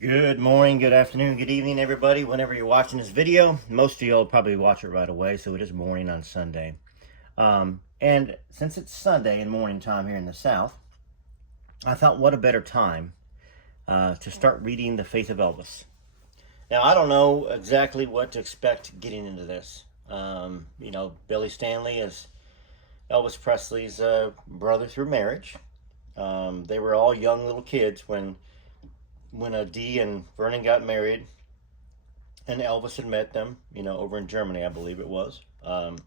Good morning, good afternoon, good evening, everybody. Whenever you're watching this video, most of you will probably watch it right away, so it is morning on Sunday. And since it's Sunday and morning time here in the South, I thought what a better time to start reading The Faith of Elvis. Now, I don't know exactly what to expect getting into this. Billy Stanley is Elvis Presley's brother through marriage. They were all young little kids when Dee and Vernon got married, and Elvis had met them, over in Germany, I believe it was. And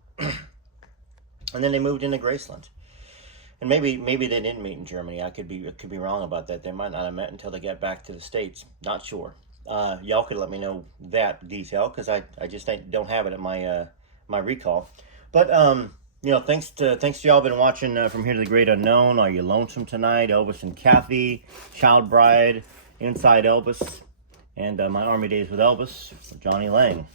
then they moved into Graceland. And maybe they didn't meet in Germany. I could be wrong about that. They might not have met until they got back to the States. Not sure. Y'all could let me know that detail because I just don't have it at my recall. But thanks to y'all been watching from here to the great unknown. Are you lonesome tonight? Elvis and Kathy, Child Bride, Inside Elvis, and my Army Days with Elvis, Johnny Lang.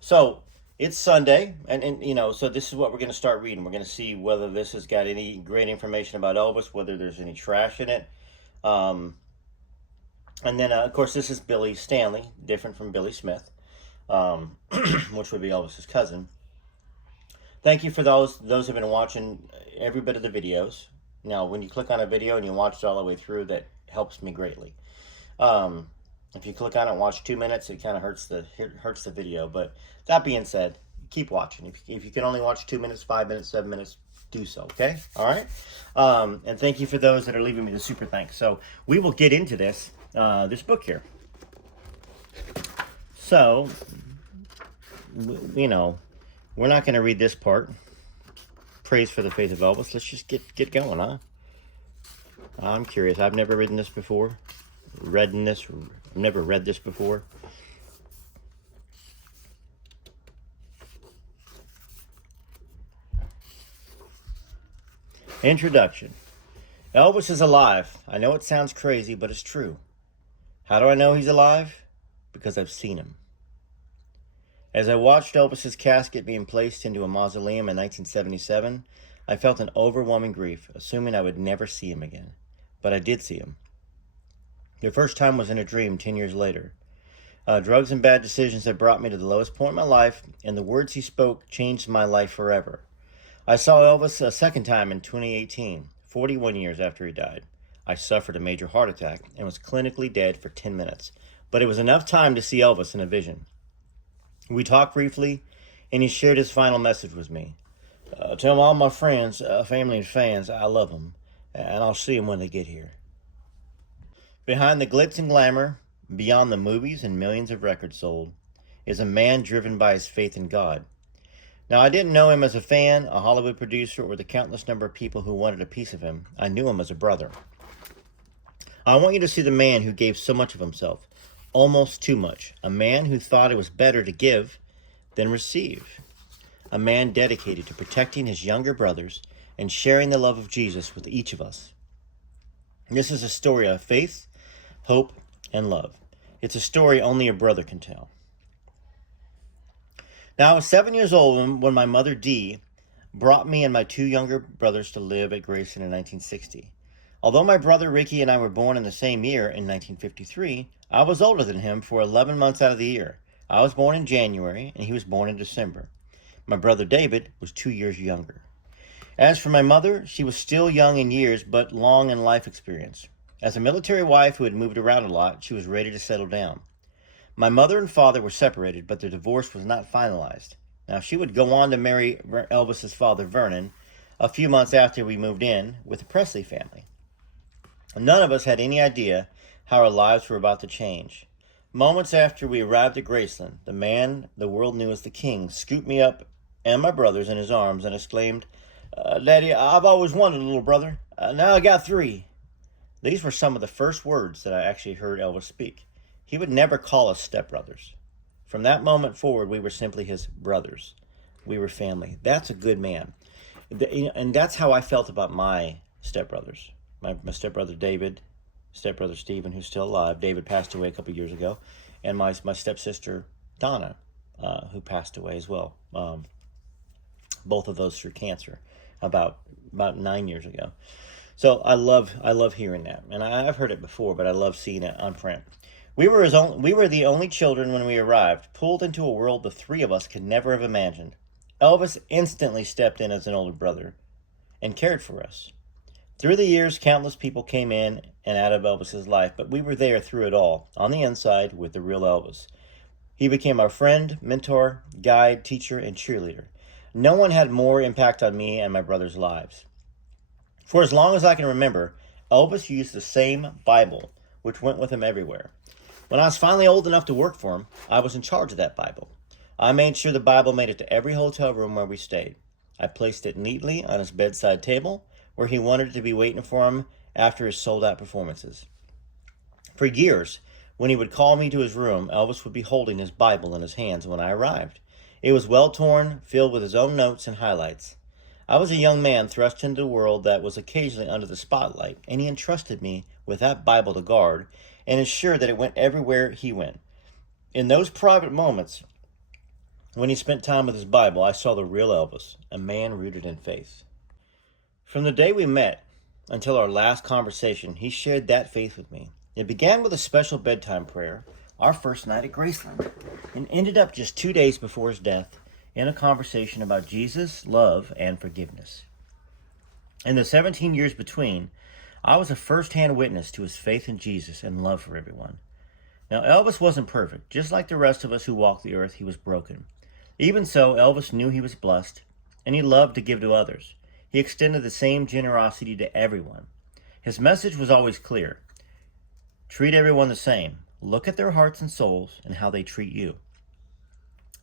So it's Sunday, and so this is what we're going to start reading. We're going to see whether this has got any great information about Elvis, whether there's any trash in it. And then, of course, this is Billy Stanley, different from Billy Smith, which would be Elvis's cousin. Thank you for those who've been watching every bit of the videos. Now, when you click on a video and you watch it all the way through, that helps me greatly. If you click on it and watch 2 minutes, it kind of hurts the video. But that being said, keep watching. If you can only watch 2 minutes, 5 minutes, 7 minutes, do so, okay? All right? And thank you for those that are leaving me the super thanks. So we will get into this book here. So, we're not going to read this part. Praise for the Faith of Elvis. Let's just get going, huh? I'm curious. I've never written this before. I've never read this before. Introduction. Elvis is alive. I know it sounds crazy, but it's true. How do I know he's alive? Because I've seen him. As I watched Elvis's casket being placed into a mausoleum in 1977, I felt an overwhelming grief, assuming I would never see him again. But I did see him. The first time was in a dream 10 years later. Drugs and bad decisions had brought me to the lowest point in my life, and the words he spoke changed my life forever. I saw Elvis a second time in 2018, 41 years after he died. I suffered a major heart attack and was clinically dead for 10 minutes, but it was enough time to see Elvis in a vision. We talked briefly, and he shared his final message with me. Tell all my friends, family, and fans I love them, and I'll see them when they get here. Behind the glitz and glamour, beyond the movies and millions of records sold, is a man driven by his faith in God. Now, I didn't know him as a fan, a Hollywood producer, or the countless number of people who wanted a piece of him. I knew him as a brother. I want you to see the man who gave so much of himself, almost too much. A man who thought it was better to give than receive. A man dedicated to protecting his younger brothers and sharing the love of Jesus with each of us. This is a story of faith, hope, and love. It's a story only a brother can tell. Now, I was 7 years old when my mother, Dee, brought me and my two younger brothers to live at Graceland in 1960. Although my brother Ricky and I were born in the same year in 1953, I was older than him for 11 months out of the year. I was born in January, and he was born in December. My brother David was 2 years younger. As for my mother, she was still young in years, but long in life experience. As a military wife who had moved around a lot, she was ready to settle down. My mother and father were separated, but their divorce was not finalized. Now, she would go on to marry Elvis's father, Vernon, a few months after we moved in with the Presley family. None of us had any idea how our lives were about to change. Moments after we arrived at Graceland, the man the world knew as the King scooped me up and my brothers in his arms and exclaimed, Daddy, I've always wanted a little brother. Now I got 3. These were some of the first words that I actually heard Elvis speak. He would never call us stepbrothers. From that moment forward, we were simply his brothers. We were family. That's a good man. And that's how I felt about my stepbrothers. My stepbrother David, stepbrother Stephen, who's still alive. David passed away a couple years ago. And my stepsister Donna, who passed away as well. Both of those through cancer about 9 years ago. So I love hearing that, and I've heard it before, but I love seeing it on print. We were the only children when we arrived, pulled into a world the three of us could never have imagined. Elvis instantly stepped in as an older brother and cared for us. Through the years, countless people came in and out of Elvis's life, but we were there through it all, on the inside with the real Elvis. He became our friend, mentor, guide, teacher, and cheerleader. No one had more impact on me and my brother's lives. For as long as I can remember, Elvis used the same Bible, which went with him everywhere. When I was finally old enough to work for him, I was in charge of that Bible. I made sure the Bible made it to every hotel room where we stayed. I placed it neatly on his bedside table, where he wanted it to be waiting for him after his sold-out performances. For years, when he would call me to his room, Elvis would be holding his Bible in his hands when I arrived. It was well-torn, filled with his own notes and highlights. I was a young man thrust into a world that was occasionally under the spotlight, and he entrusted me with that Bible to guard and ensure that it went everywhere he went. In those private moments, when he spent time with his Bible, I saw the real Elvis, a man rooted in faith. From the day we met until our last conversation, he shared that faith with me. It began with a special bedtime prayer, our first night at Graceland, and ended up just 2 days before his death in a conversation about Jesus, love, and forgiveness. In the 17 years between, I was a first-hand witness to his faith in Jesus and love for everyone. Now, Elvis wasn't perfect. Just like the rest of us who walk the earth, he was broken. Even so, Elvis knew he was blessed, and he loved to give to others. He extended the same generosity to everyone. His message was always clear. Treat everyone the same. Look at their hearts and souls and how they treat you.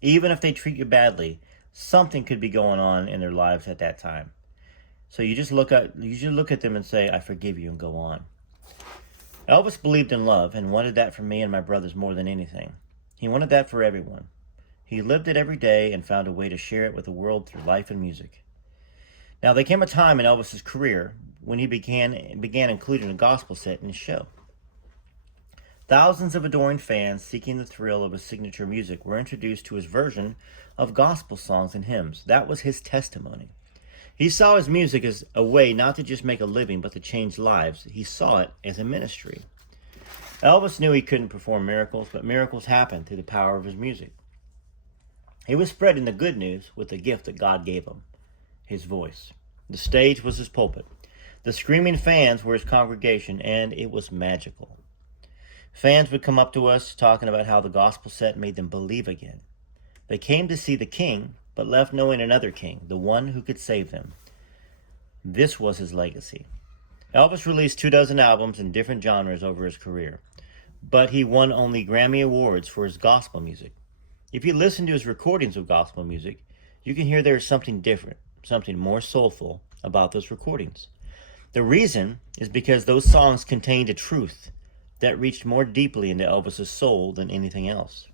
Even if they treat you badly, something could be going on in their lives at that time. So you just look at them and say, I forgive you, and go on. Elvis believed in love and wanted that for me and my brothers more than anything. He wanted that for everyone. He lived it every day and found a way to share it with the world through life and music. Now, there came a time in Elvis's career when he began including a gospel set in his show. Thousands of adoring fans seeking the thrill of his signature music were introduced to his version of gospel songs and hymns. That was his testimony. He saw his music as a way not to just make a living, but to change lives. He saw it as a ministry. Elvis knew he couldn't perform miracles, but miracles happened through the power of his music. He was spreading the good news with the gift that God gave him, his voice. The stage was his pulpit. The screaming fans were his congregation, and it was magical. Fans would come up to us talking about how the gospel set made them believe again. They came to see the King, but left knowing another King, the one who could save them. This was his legacy. Elvis released 24 albums in different genres over his career, but he won only Grammy Awards for his gospel music. If you listen to his recordings of gospel music, you can hear there is something different, something more soulful about those recordings. The reason is because those songs contained a truth that reached more deeply into Elvis's soul than anything else.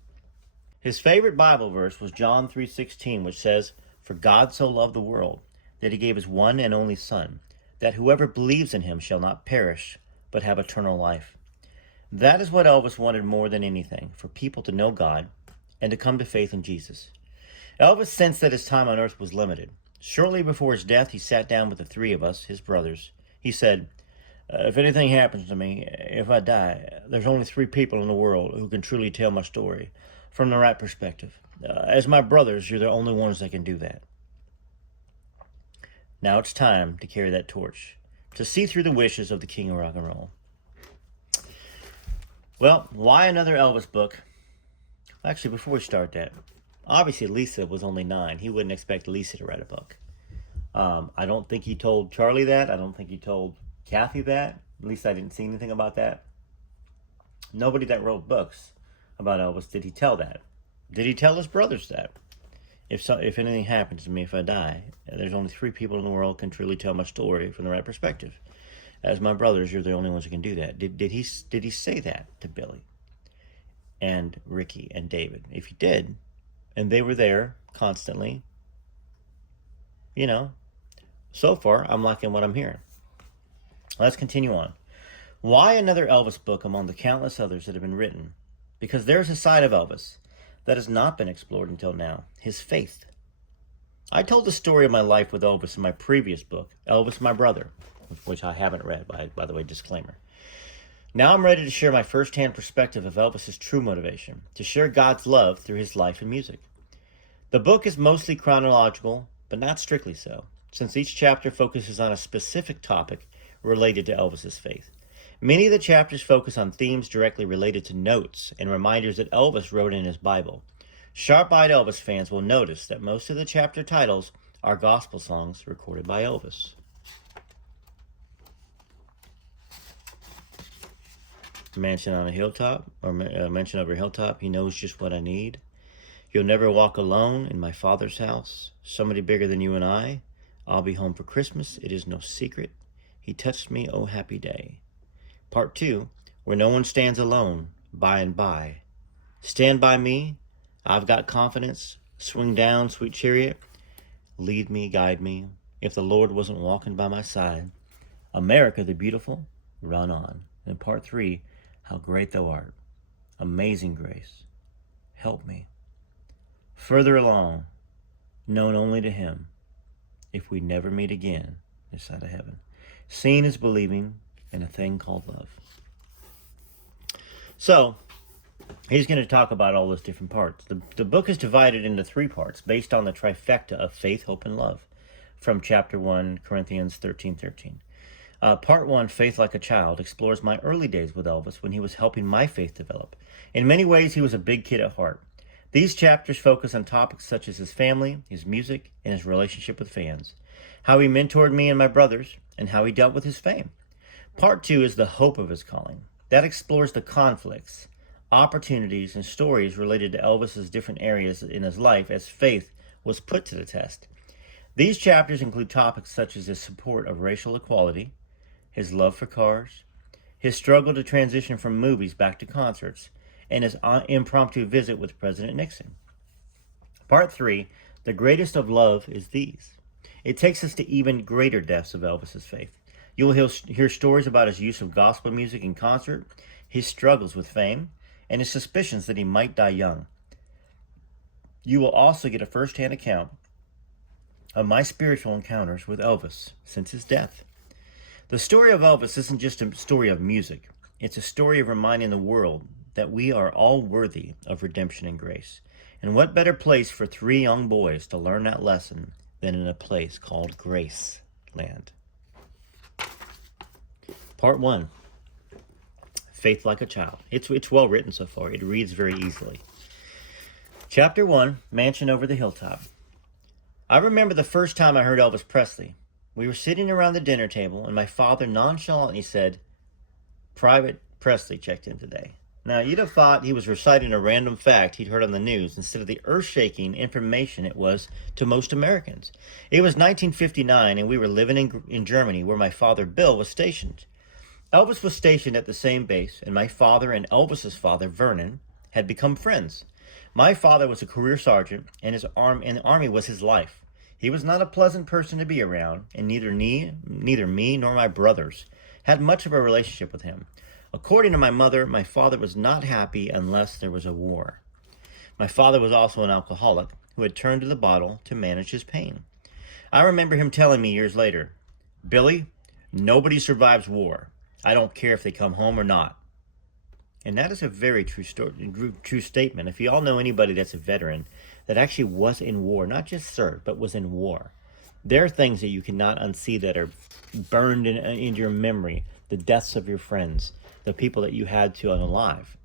His favorite Bible verse was John 3:16, which says, For God so loved the world, that he gave his one and only Son, that whoever believes in him shall not perish, but have eternal life. That is what Elvis wanted more than anything, for people to know God and to come to faith in Jesus. Elvis sensed that his time on earth was limited. Shortly before his death, he sat down with the three of us, his brothers. He said, if anything happens to me, if I die, there's only 3 people in the world who can truly tell my story from the right perspective. As my brothers, you're the only ones that can do that. Now it's time to carry that torch, to see through the wishes of the King of Rock and Roll. Well, why another Elvis book? Actually, before we start that, obviously Lisa was only 9. He wouldn't expect Lisa to write a book. I don't think he told Charlie that. I don't think he told Kathy that. At least I didn't see anything about that. Nobody that wrote books about Elvis did he tell that. Did he tell his brothers that? If anything happens to me, if I die, there's only 3 people in the world can truly tell my story from the right perspective. As my brothers, you're the only ones who can do that. Did he say that to Billy and Ricky and David? If he did, and they were there constantly, so far I'm liking what I'm hearing. Let's continue on. Why another Elvis book among the countless others that have been written? Because there's a side of Elvis that has not been explored until now, his faith. I told the story of my life with Elvis in my previous book, Elvis, My Brother. which I haven't read, by the way, disclaimer. Now I'm ready to share my firsthand perspective of Elvis's true motivation, to share God's love through his life and music. The book is mostly chronological, but not strictly so, since each chapter focuses on a specific topic related to Elvis's faith. Many of the chapters focus on themes directly related to notes and reminders that Elvis wrote in his Bible. Sharp-eyed Elvis fans will notice that most of the chapter titles are gospel songs recorded by Elvis. Mansion on a hilltop, or mansion over a hilltop, he knows just what I need. You'll never walk alone in my Father's house. Somebody bigger than you and I'll be home for Christmas. It is no secret. He touched me, oh happy day. Part 2, where no one stands alone, by and by. Stand by me. I've got confidence. Swing down, sweet chariot. Lead me, guide me. If the Lord wasn't walking by my side. America the beautiful, run on. And part 3, how great thou art. Amazing grace. Help me. Further along, known only to him, if we never meet again this side of heaven. Seeing is believing in a thing called love. So, he's going to talk about all those different parts. The book is divided into 3 parts based on the trifecta of faith, hope, and love from chapter 1, Corinthians 13:13. Part 1, Faith Like a Child, explores my early days with Elvis when he was helping my faith develop. In many ways, he was a big kid at heart. These chapters focus on topics such as his family, his music, and his relationship with fans, how he mentored me and my brothers, and how he dealt with his fame. Part 2 is the hope of his calling. That explores the conflicts, opportunities, and stories related to Elvis's different areas in his life as faith was put to the test. These chapters include topics such as his support of racial equality, his love for cars, his struggle to transition from movies back to concerts, and his impromptu visit with President Nixon. Part 3, the greatest of love is these. It takes us to even greater depths of Elvis's faith. You will hear stories about his use of gospel music in concert, his struggles with fame, and his suspicions that he might die young. You will also get a first-hand account of my spiritual encounters with Elvis since his death. The story of Elvis isn't just a story of music. It's a story of reminding the world that we are all worthy of redemption and grace. And what better place for 3 young boys to learn that lesson than in a place called Graceland? Part 1, Faith Like a Child. It's well written so far. It reads very easily. Chapter 1, Mansion Over the Hilltop. I remember the first time I heard Elvis Presley. We were sitting around the dinner table, and my father nonchalantly said, "Private Presley checked in today." Now, you'd have thought he was reciting a random fact he'd heard on the news instead of the earth-shaking information it was to most Americans. It was 1959, and we were living in Germany, where my father, Bill, was stationed. Elvis was stationed at the same base, and my father and Elvis's father, Vernon, had become friends. My father was a career sergeant, and the Army was his life. He was not a pleasant person to be around, and neither me nor my brothers had much of a relationship with him. According to my mother, my father was not happy unless there was a war. My father was also an alcoholic who had turned to the bottle to manage his pain. I remember him telling me years later, "Billy, nobody survives war. I don't care if they come home or not." And that is a very true statement. If you all know anybody that's a veteran that actually was in war, not just served, but was in war, there are things that you cannot unsee that are burned into your memory. The deaths of your friends, the people that you had to unalive.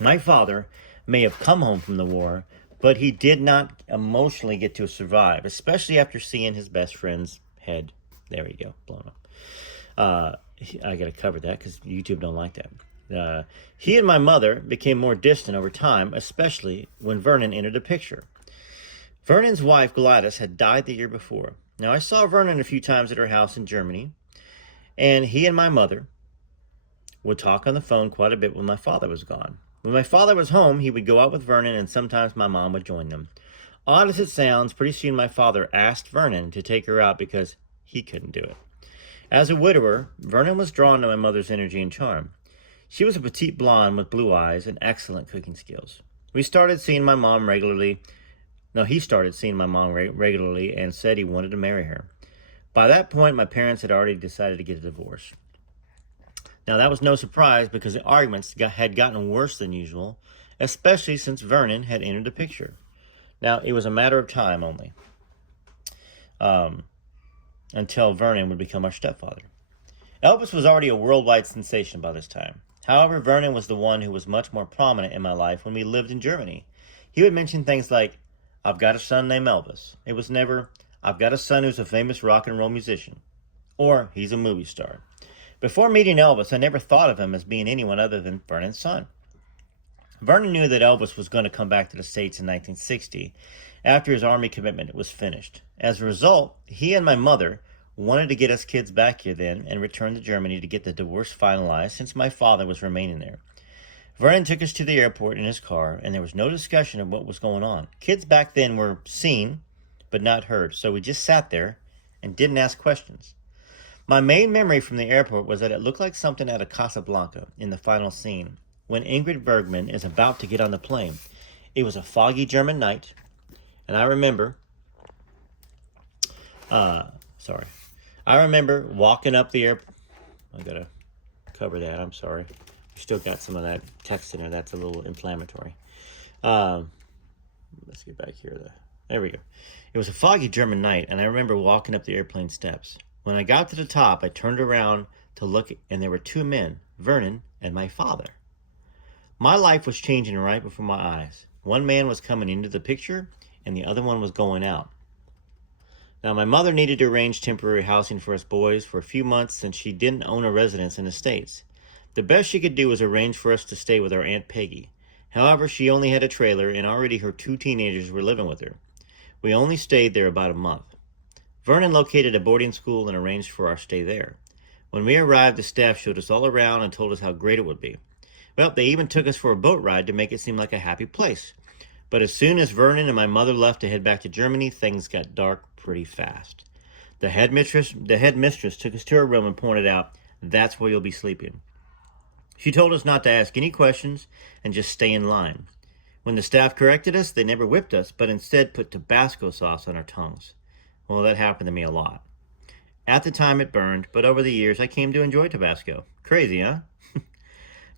My father may have come home from the war, but he did not emotionally get to survive, especially after seeing his best friend's head, there we go, blown up. I got to cover that because YouTube don't like that. He and my mother became more distant over time, especially when Vernon entered the picture. Vernon's wife, Gladys, had died the year before. Now, I saw Vernon a few times at her house in Germany, and he and my mother would talk on the phone quite a bit when my father was gone. When my father was home, he would go out with Vernon, and sometimes my mom would join them. Odd as it sounds, pretty soon my father asked Vernon to take her out because he couldn't do it. As a widower, Vernon was drawn to my mother's energy and charm. She was a petite blonde with blue eyes and excellent cooking skills. He started seeing my mom regularly and said he wanted to marry her. By that point, my parents had already decided to get a divorce. Now, that was no surprise because the arguments had gotten worse than usual, especially since Vernon had entered the picture. Now, it was a matter of time only um, until Vernon would become our stepfather. Elvis was already a worldwide sensation by this time. However, Vernon was the one who was much more prominent in my life when we lived in Germany. He would mention things like, I've got a son named Elvis. It was never, I've got a son who's a famous rock and roll musician. Or, he's a movie star. Before meeting Elvis, I never thought of him as being anyone other than Vernon's son. Vernon knew that Elvis was going to come back to the States in 1960 after his Army commitment was finished. As a result, he and my mother wanted to get us kids back here then and return to Germany to get the divorce finalized since my father was remaining there. Vernon took us to the airport in his car, and there was no discussion of what was going on. Kids back then were seen, but not heard, so we just sat there and didn't ask questions. My main memory from the airport was that it looked like something out of Casablanca in the final scene, when Ingrid Bergman is about to get on the plane. It was a foggy German night, and I remember walking up the airport. I gotta cover that, I'm sorry. We still got some of that text in there, that's a little inflammatory. Let's get back here. There we go. It was a foggy German night, and I remember walking up the airplane steps. When I got to the top, I turned around to look, and there were two men, Vernon and my father. My life was changing right before my eyes. One man was coming into the picture, and the other one was going out. Now, my mother needed to arrange temporary housing for us boys for a few months since she didn't own a residence in the States. The best she could do was arrange for us to stay with our Aunt Peggy. However, she only had a trailer, and already her two teenagers were living with her. We only stayed there about a month. Vernon located a boarding school and arranged for our stay there. When we arrived, the staff showed us all around and told us how great it would be. Well, they even took us for a boat ride to make it seem like a happy place. But as soon as Vernon and my mother left to head back to Germany, things got dark pretty fast. The headmistress took us to her room and pointed out, "That's where you'll be sleeping." She told us not to ask any questions and just stay in line. When the staff corrected us, they never whipped us, but instead put Tabasco sauce on our tongues. Well, that happened to me a lot. At the time, it burned, but over the years, I came to enjoy Tabasco. Crazy, huh?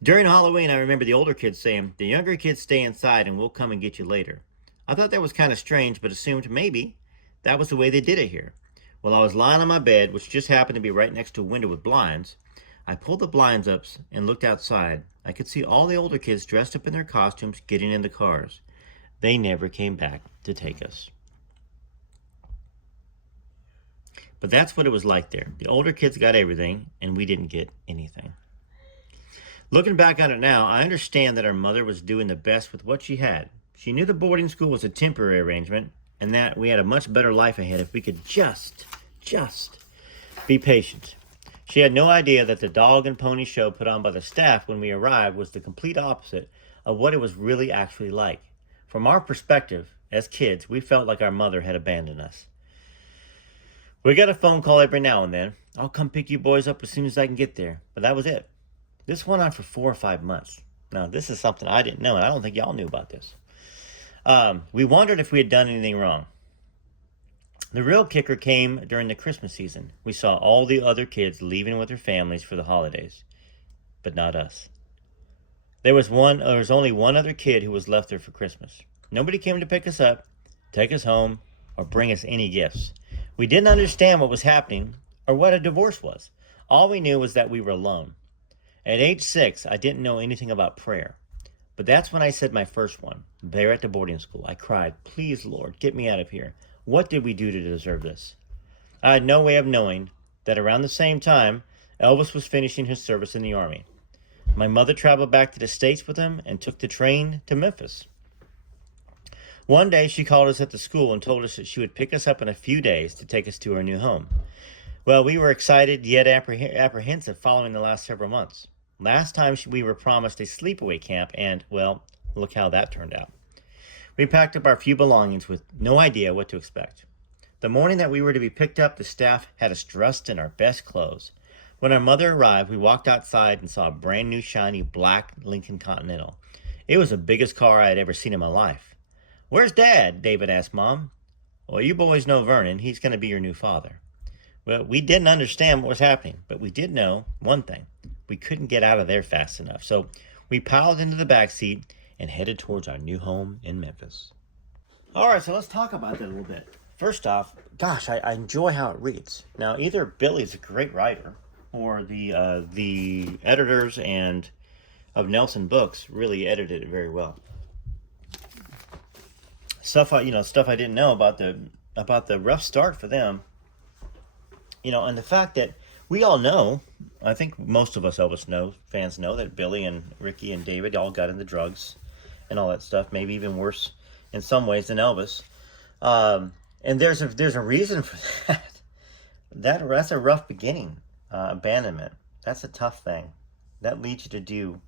During Halloween, I remember the older kids saying, "The younger kids stay inside and we'll come and get you later." I thought that was kind of strange, but assumed maybe that was the way they did it here. While I was lying on my bed, which just happened to be right next to a window with blinds, I pulled the blinds up and looked outside. I could see all the older kids dressed up in their costumes getting in the cars. They never came back to take us. But that's what it was like there. The older kids got everything, and we didn't get anything. Looking back on it now, I understand that our mother was doing the best with what she had. She knew the boarding school was a temporary arrangement, and that we had a much better life ahead if we could just be patient. She had no idea that the dog and pony show put on by the staff when we arrived was the complete opposite of what it was really actually like. From our perspective, as kids, we felt like our mother had abandoned us. We got a phone call every now and then. "I'll come pick you boys up as soon as I can get there." But that was it. This went on for 4 or 5 months. Now, this is something I didn't know, and I don't think y'all knew about this. We wondered if we had done anything wrong. The real kicker came during the Christmas season. We saw all the other kids leaving with their families for the holidays, but not us. There was only one other kid who was left there for Christmas. Nobody came to pick us up, take us home, or bring us any gifts. We didn't understand what was happening or what a divorce was. All we knew was that we were alone. At age 6, I didn't know anything about prayer. But that's when I said my first one, there at the boarding school. I cried, "Please, Lord, get me out of here. What did we do to deserve this?" I had no way of knowing that around the same time, Elvis was finishing his service in the Army. My mother traveled back to the States with him and took the train to Memphis. One day, she called us at the school and told us that she would pick us up in a few days to take us to our new home. Well, we were excited yet apprehensive following the last several months. Last time we were promised a sleepaway camp, and, well, look how that turned out. We packed up our few belongings with no idea what to expect. The morning that we were to be picked up, the staff had us dressed in our best clothes. When our mother arrived, we walked outside and saw a brand new shiny black Lincoln Continental. It was the biggest car I had ever seen in my life. "Where's Dad?" David asked Mom. "Well, you boys know Vernon. He's going to be your new father." Well, we didn't understand what was happening, but we did know one thing. We couldn't get out of there fast enough. So we piled into the back seat and headed towards our new home in Memphis. All right, so let's talk about that a little bit. First off, gosh, I enjoy how it reads. Now, either Billy's a great writer, or the editors and of Nelson Books really edited it very well. Stuff I didn't know about the rough start for them. And the fact that we all know, I think most of us Elvis fans know that Billy and Ricky and David all got into drugs and all that stuff. Maybe even worse in some ways than Elvis. And there's a reason for that. That's a rough beginning. Abandonment. That's a tough thing. That leads you to do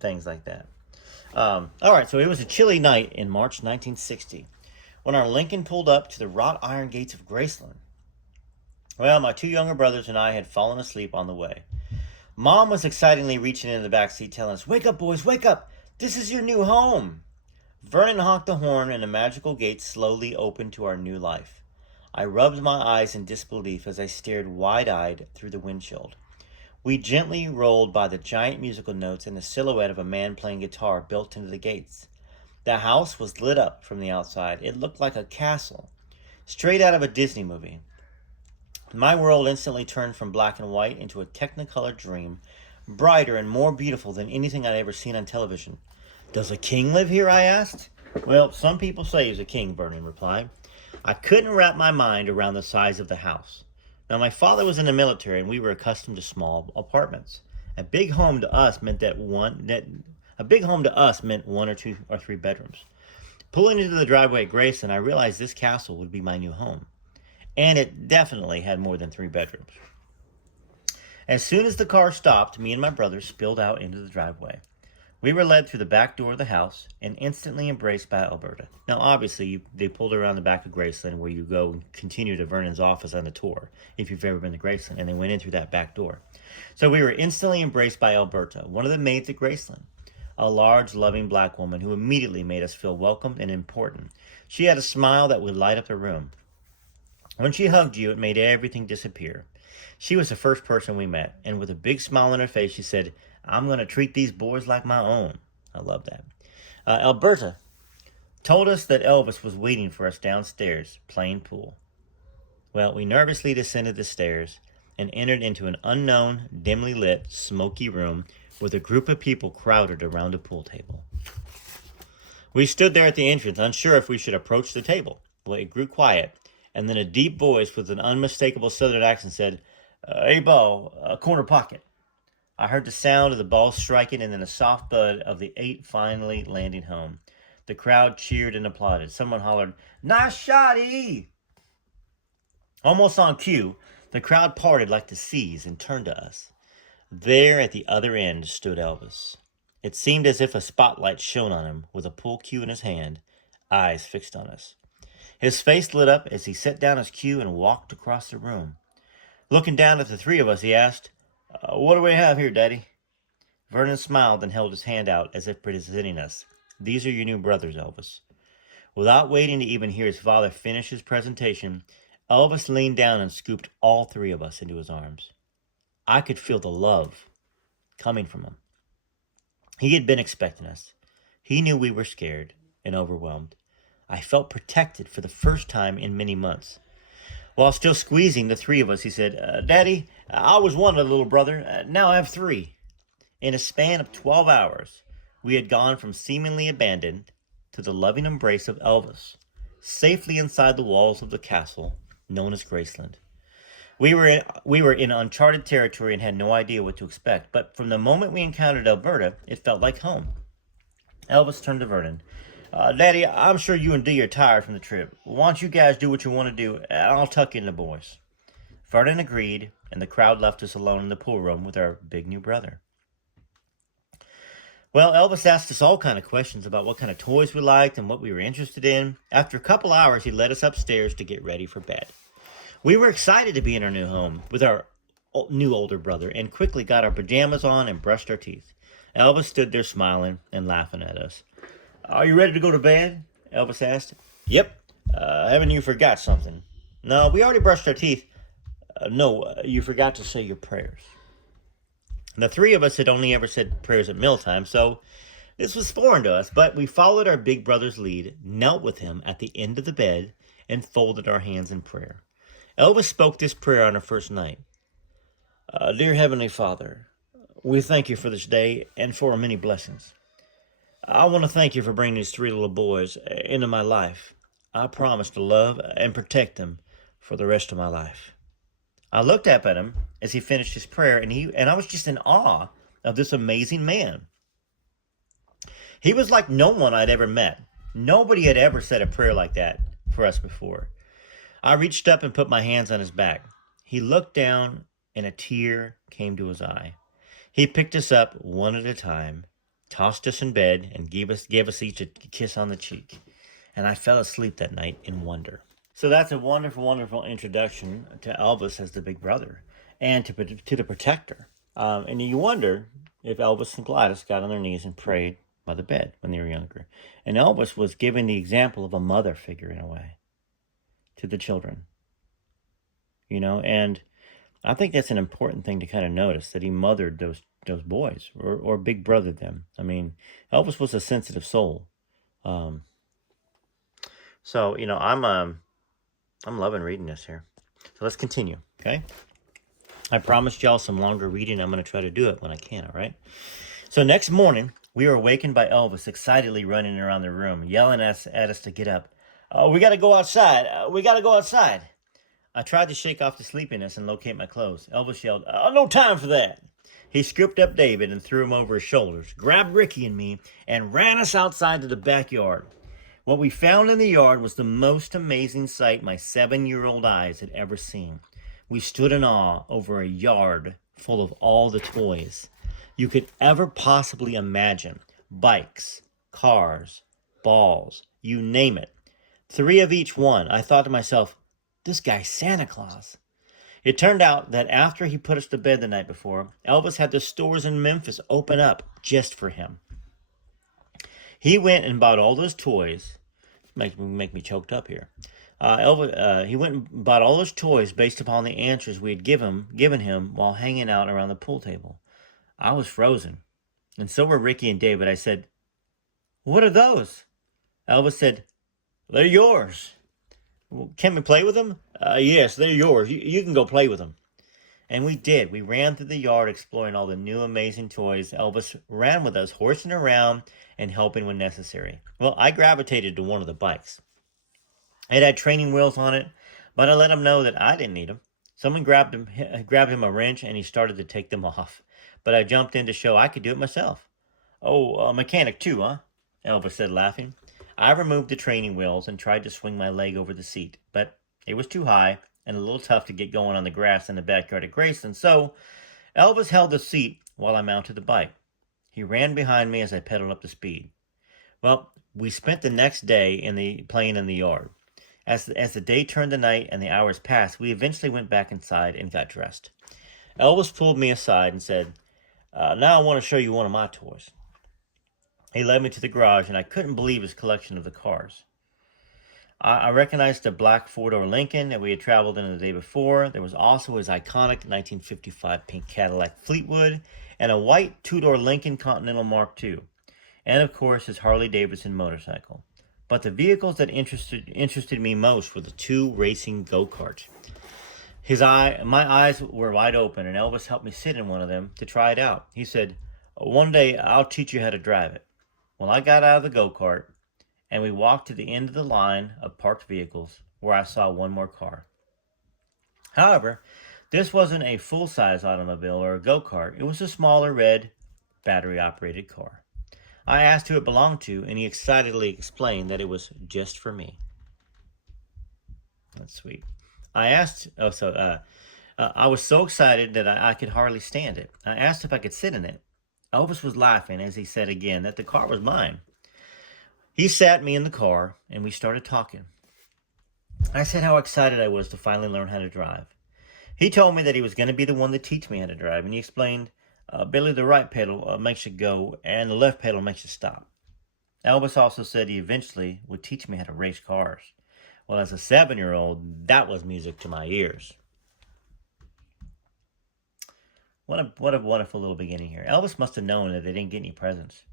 things like that. All right, so it was a chilly night in March 1960 when our Lincoln pulled up to the wrought iron gates of Graceland. Well, my two younger brothers and I had fallen asleep on the way. Mom was excitedly reaching into the back seat telling us, "Wake up, boys, wake up! This is your new home!" Vernon honked the horn and the magical gates slowly opened to our new life. I rubbed my eyes in disbelief as I stared wide-eyed through the windshield. We gently rolled by the giant musical notes and the silhouette of a man playing guitar built into the gates. The house was lit up from the outside. It looked like a castle, straight out of a Disney movie. My world instantly turned from black and white into a technicolor dream, brighter and more beautiful than anything I'd ever seen on television. "Does a king live here?" I asked. "Well, some people say he's a king," Vernon replied. I couldn't wrap my mind around the size of the house. Now, my father was in the military, and we were accustomed to small apartments. A big home to us meant one or two or three bedrooms. Pulling into the driveway at Graceland, I realized this castle would be my new home. And it definitely had more than 3 bedrooms. As soon as the car stopped, me and my brother spilled out into the driveway. We were led through the back door of the house and instantly embraced by Alberta. Now, obviously, they pulled around the back of Graceland where you go and continue to Vernon's office on the tour, if you've ever been to Graceland, and they went in through that back door. So we were instantly embraced by Alberta, one of the maids at Graceland, a large, loving black woman who immediately made us feel welcomed and important. She had a smile that would light up the room. When she hugged you, it made everything disappear. She was the first person we met, and with a big smile on her face, she said, "I'm going to treat these boys like my own." I love that. Alberta told us that Elvis was waiting for us downstairs, playing pool. Well, we nervously descended the stairs and entered into an unknown, dimly lit, smoky room with a group of people crowded around a pool table. We stood there at the entrance, unsure if we should approach the table. Well, it grew quiet, and then a deep voice with an unmistakable southern accent said, "Hey, ball, a corner pocket." I heard the sound of the ball striking and then the soft thud of the 8 finally landing home. The crowd cheered and applauded. Someone hollered, "Nice shotty!" Almost on cue, the crowd parted like the seas and turned to us. There at the other end stood Elvis. It seemed as if a spotlight shone on him with a pool cue in his hand, eyes fixed on us. His face lit up as he set down his cue and walked across the room. Looking down at the 3 of us, he asked, "What do we have here, Daddy?" Vernon smiled and held his hand out as if presenting us. "These are your new brothers, Elvis." Without waiting to even hear his father finish his presentation, Elvis leaned down and scooped all 3 of us into his arms. I could feel the love coming from him. He had been expecting us. He knew we were scared and overwhelmed. I felt protected for the first time in many months. While still squeezing the 3 of us, he said, "Daddy, I was one little brother. Now I have 3. In a span of 12 hours, we had gone from seemingly abandoned to the loving embrace of Elvis, safely inside the walls of the castle known as Graceland. We were in uncharted territory and had no idea what to expect, but from the moment we encountered Alberta, it felt like home. Elvis turned to Vernon. "Daddy, I'm sure you and Dee are tired from the trip. Why don't you guys do what you want to do, and I'll tuck in the boys." Vernon agreed, and the crowd left us alone in the pool room with our big new brother. Well, Elvis asked us all kind of questions about what kind of toys we liked and what we were interested in. After a couple hours, he led us upstairs to get ready for bed. We were excited to be in our new home with our new older brother and quickly got our pajamas on and brushed our teeth. Elvis stood there smiling and laughing at us. "Are you ready to go to bed?" Elvis asked. "Yep. Haven't you forgot something?" No, we already brushed our teeth. No, you forgot to say your prayers. The three of us had only ever said prayers at mealtime, so this was foreign to us, but we followed our big brother's lead, knelt with him at the end of the bed, and folded our hands in prayer. Elvis spoke this prayer on our first night. Dear Heavenly Father, we thank you for this day and for our many blessings. I want to thank you for bringing these three little boys into my life. I promise to love and protect them for the rest of my life. I looked up at him as he finished his prayer, and I was just in awe of this amazing man. He was like no one I'd ever met. Nobody had ever said a prayer like that for us before. I reached up and put my hands on his back. He looked down, and a tear came to his eye. He picked us up one at a time, tossed us in bed, and gave us each a kiss on the cheek. And I fell asleep that night in wonder. So that's a wonderful, wonderful introduction to Elvis as the big brother and to the protector. And you wonder if Elvis and Gladys got on their knees and prayed by the bed when they were younger. And Elvis was given the example of a mother figure in a way to the children. And I think that's an important thing to kind of notice, that he mothered those boys or big brothered them. I mean, Elvis was a sensitive soul. So I'm loving reading this here. So let's continue, okay? I promised y'all some longer reading. I'm going to try to do it when I can, all right? So next morning, we were awakened by Elvis excitedly running around the room, yelling at us to get up. Oh, we got to go outside. We got to go outside. I tried to shake off the sleepiness and locate my clothes. Elvis yelled, no time for that. He scooped up David and threw him over his shoulders, grabbed Ricky and me, and ran us outside to the backyard. What we found in the yard was the most amazing sight my 7-year-old eyes had ever seen. We stood in awe over a yard full of all the toys you could ever possibly imagine. Bikes, cars, balls, you name it. 3 of each one. I thought to myself, this guy's Santa Claus. It turned out that after he put us to bed the night before, Elvis had the stores in Memphis open up just for him. He went and bought all those toys. Make me choked up here. He went and bought all those toys based upon the answers we had given him while hanging out around the pool table. I was frozen, and so were Ricky and David. I said, "What are those?" Elvis said, "They're yours." "Can we play with them?" Yes, they're yours. You can go play with them. And we did. We ran through the yard exploring all the new amazing toys. Elvis ran with us, horsing around and helping when necessary. Well, I gravitated to one of the bikes. It had training wheels on it, but I let him know that I didn't need them. Someone grabbed him a wrench, and he started to take them off. But I jumped in to show I could do it myself. "Oh, a mechanic too, huh?" Elvis said, laughing. I removed the training wheels and tried to swing my leg over the seat, but it was too high and a little tough to get going on the grass in the backyard at Graceland, so Elvis held the seat while I mounted the bike. He ran behind me as I pedaled up the speed. Well, we spent the next day playing in the yard. As the day turned to night and the hours passed, we eventually went back inside and got dressed. Elvis pulled me aside and said, now I want to show you one of my toys. He led me to the garage, and I couldn't believe his collection of the cars. I recognized the black four-door Lincoln that we had traveled in the day before. There was also his iconic 1955 pink Cadillac Fleetwood and a white two-door Lincoln Continental Mark II. And, of course, his Harley-Davidson motorcycle. But the vehicles that interested me most were the 2 racing go-karts. My eyes were wide open, and Elvis helped me sit in one of them to try it out. He said, "One day I'll teach you how to drive it." Well, I got out of the go-kart, and we walked to the end of the line of parked vehicles where I saw one more car. However, this wasn't a full-size automobile or a go-kart. It was a smaller red battery-operated car. I asked who it belonged to, and he excitedly explained that it was just for me. That's sweet. I was so excited that I could hardly stand it. I asked if I could sit in it. Elvis was laughing as he said again that the car was mine. He sat me in the car, and we started talking. I said how excited I was to finally learn how to drive. He told me that he was going to be the one to teach me how to drive, and he explained, Billy, the right pedal makes you go, and the left pedal makes you stop. Elvis also said he eventually would teach me how to race cars. Well, as a 7-year-old, that was music to my ears. What a wonderful little beginning here. Elvis must have known that they didn't get any presents.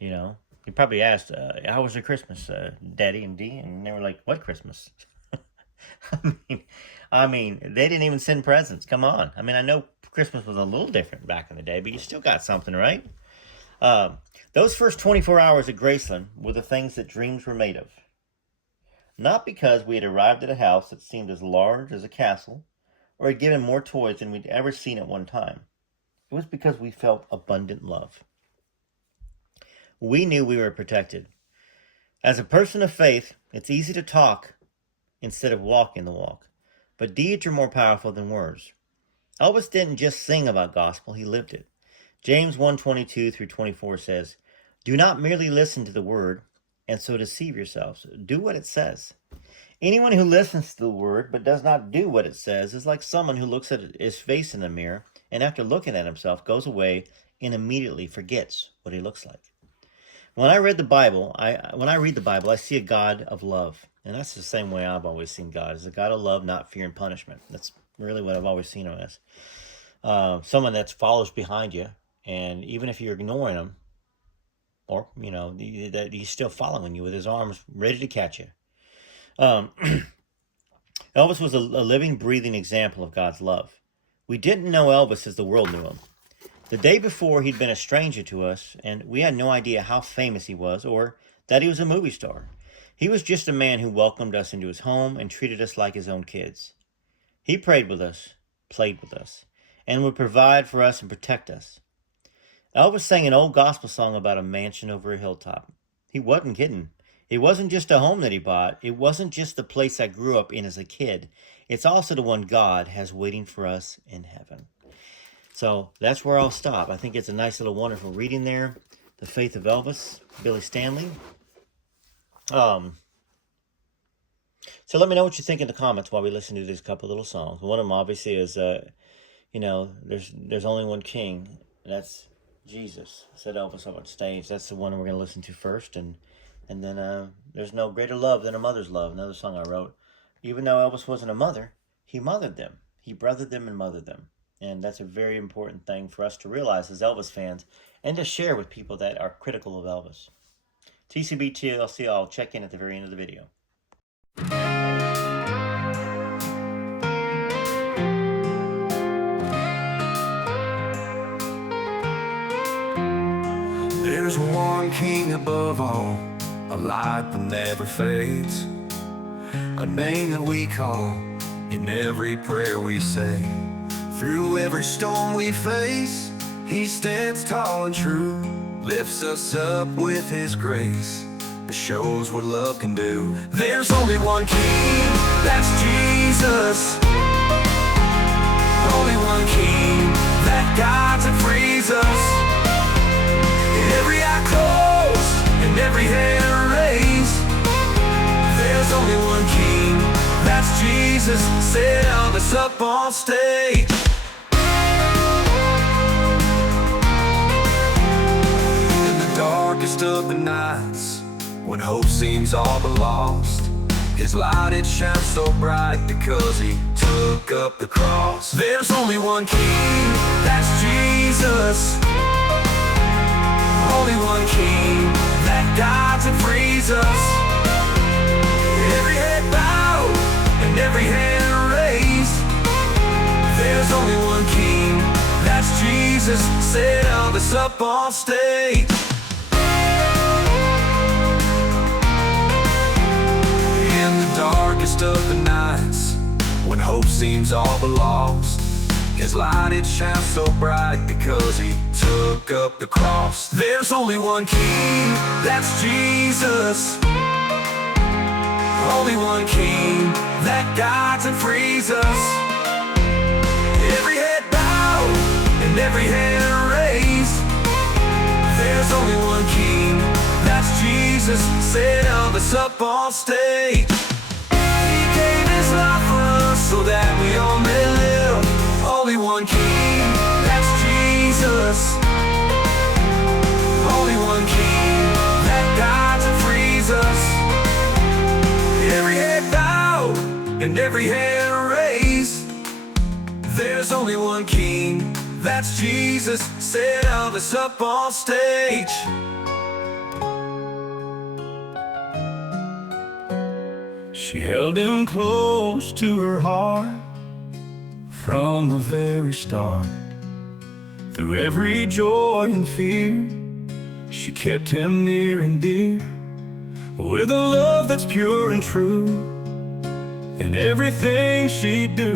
You know, he probably asked, "How was your Christmas, Daddy and Dee?" And they were like, "What Christmas?" I mean, they didn't even send presents. Come on. I mean, I know Christmas was a little different back in the day, but you still got something, right? Those first 24 hours at Graceland were the things that dreams were made of. Not because we had arrived at a house that seemed as large as a castle, or had given more toys than we'd ever seen at one time. It was because we felt abundant love. We knew we were protected. As a person of faith, it's easy to talk instead of walking the walk, but deeds are more powerful than words. Elvis didn't just sing about gospel, he lived it. James 1:22 through 24 says, "Do not merely listen to the word and so deceive yourselves. Do what it says. Anyone who listens to the word but does not do what it says is like someone who looks at his face in the mirror and after looking at himself goes away and immediately forgets what he looks like." When I read the Bible, I see a God of love. And that's the same way I've always seen God, as a God of love, not fear and punishment. That's really what I've always seen him as. Someone that follows behind you, and even if you're ignoring him, or, that he's still following you with his arms ready to catch you. Elvis was a living, breathing example of God's love. We didn't know Elvis as the world knew him. The day before, he'd been a stranger to us, and we had no idea how famous he was or that he was a movie star. He was just a man who welcomed us into his home and treated us like his own kids. He prayed with us, played with us, and would provide for us and protect us. Elvis sang an old gospel song about a mansion over a hilltop. He wasn't kidding. It wasn't just a home that he bought. It wasn't just the place I grew up in as a kid. It's also the one God has waiting for us in heaven. So that's where I'll stop. I think it's a nice little wonderful reading there. The Faith of Elvis, Billy Stanley. So let me know what you think in the comments while we listen to these couple little songs. One of them obviously is, there's only one king, and that's Jesus, said Elvis on stage. That's the one we're going to listen to first. And then there's no greater love than a mother's love, another song I wrote. Even though Elvis wasn't a mother, he mothered them. He brothered them and mothered them. And that's a very important thing for us to realize as Elvis fans and to share with people that are critical of Elvis. TCB TLC, I'll check in at the very end of the video. There's one king above all, a light that never fades, a name that we call in every prayer we say. Through every storm we face, he stands tall and true, lifts us up with his grace, and shows what love can do. There's only one king, that's Jesus. Only one king that guides and frees us. Every eye closed and every hand raised. There's only one king, that's Jesus. Set Elvis up on stage. Darkest of the nights, when hope seems all but lost, his light it shines so bright because he took up the cross. There's only one king, that's Jesus. Only one king that guides and frees us. Every head bowed and every hand raised. There's only one king, that's Jesus. Set Elvis up on stage. Darkest of the nights, when hope seems all but lost, his light it shines so bright because he took up the cross. There's only one king, that's Jesus. Only one king that guides and frees us. Every head bowed and every hand raised. There's only one king, that's Jesus. Set Elvis up on stage. His life for us so that we all may live. Only one king, that's Jesus. Only one king that guides and frees us. Every and every hand raised. There's only one king, that's Jesus, said Elvis up on stage. She held him close to her heart from the very start. Through every joy and fear, she kept him near and dear, with a love that's pure and true. In everything she'd do,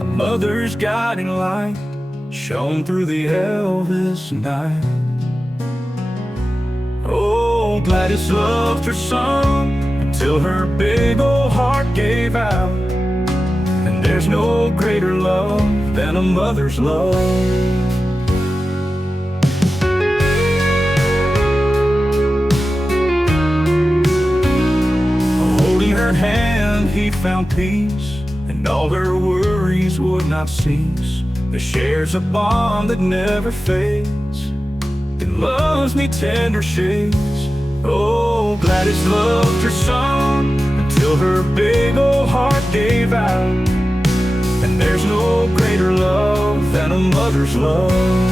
a mother's guiding light shone through the Elvis night. Oh, Gladys loved her son until her big old heart gave out. And there's no greater love than a mother's love. Holding her hand, he found peace, and all her worries would not cease. There shares a bond that never fades. It loves me tender shades. Oh, Gladys loved her son until her big old heart gave out. And there's no greater love than a mother's love.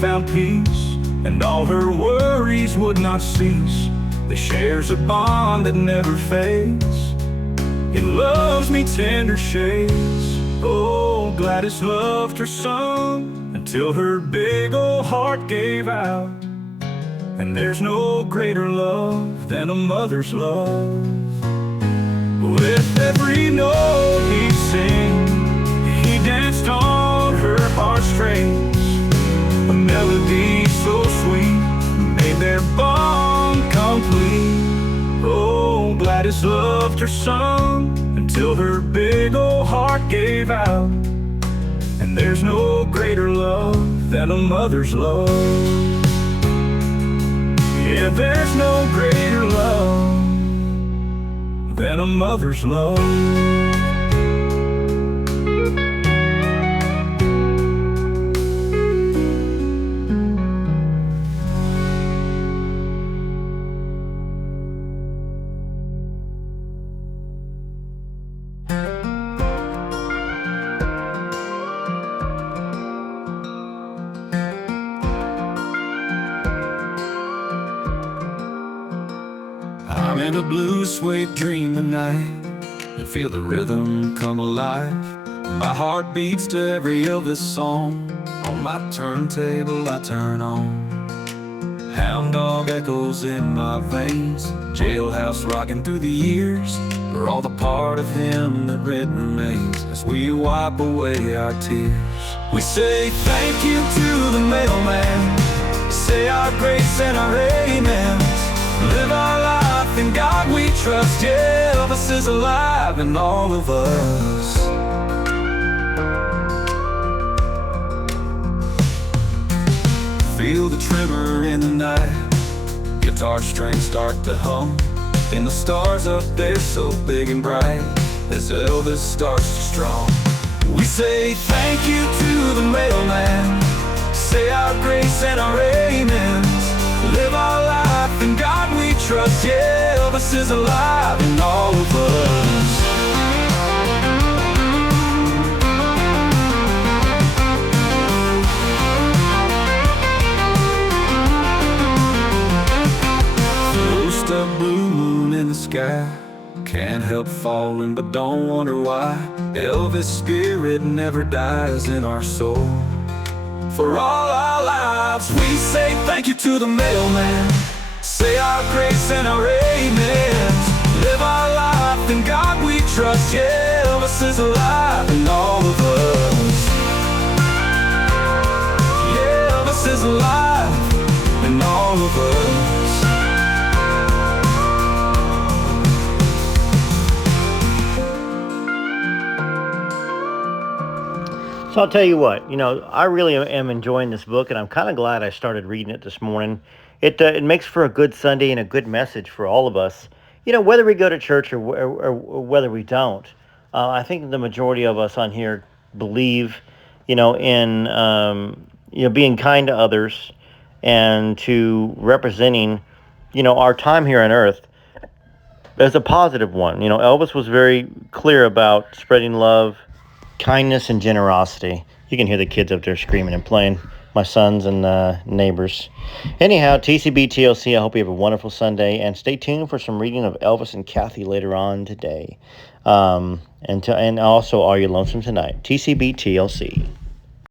Found peace, and all her worries would not cease. They shares a bond that never fades. It loves me tender shades. Oh, Gladys loved her son until her big old heart gave out. And there's no greater love than a mother's love. With every note he'd sing, he danced on her heartstrings. A melody so sweet made their bond complete. Oh, Gladys loved her son until her big old heart gave out. And there's no greater love than a mother's love. Yeah, there's no greater love than a mother's love. I'm in a blue suede dream tonight, and feel the rhythm come alive. My heart beats to every Elvis song. On my turntable I turn on. Hound dog echoes in my veins. Jailhouse rocking through the years. We're all the part of him that red remains as we wipe away our tears. We say thank you to the mailman, say our grace and our amens. Live our life in God we trust. Yeah, Elvis is alive in all of us. Feel the tremor in the night. Guitar strings start to hum, and the stars up there so big and bright as Elvis starts to strum. We say thank you to the mailman, say our grace and our amens. Live our life in God we trust. Yeah, Elvis is alive in all of us. First a blue moon in the sky, can't help falling but don't wonder why. Elvis' spirit never dies in our soul. For all our lives we say thank you to the mailman, say our grace and our amens. Live our life in God we trust. Yeah, Elvis is alive in all of us. Yeah, Elvis is alive in all of us. So I'll tell you what, I really am enjoying this book, and I'm kind of glad I started reading it this morning. It makes for a good Sunday and a good message for all of us. whether we go to church or whether we don't, I think the majority of us on here believe, in being kind to others and to representing, our time here on earth as a positive one. Elvis was very clear about spreading love, kindness, and generosity. You can hear the kids up there screaming and playing, my sons and neighbors. Anyhow, TCB TLC, I hope you have a wonderful Sunday, and stay tuned for some reading of Elvis and Kathy later on today. And also, Are You Lonesome Tonight? TCB TLC.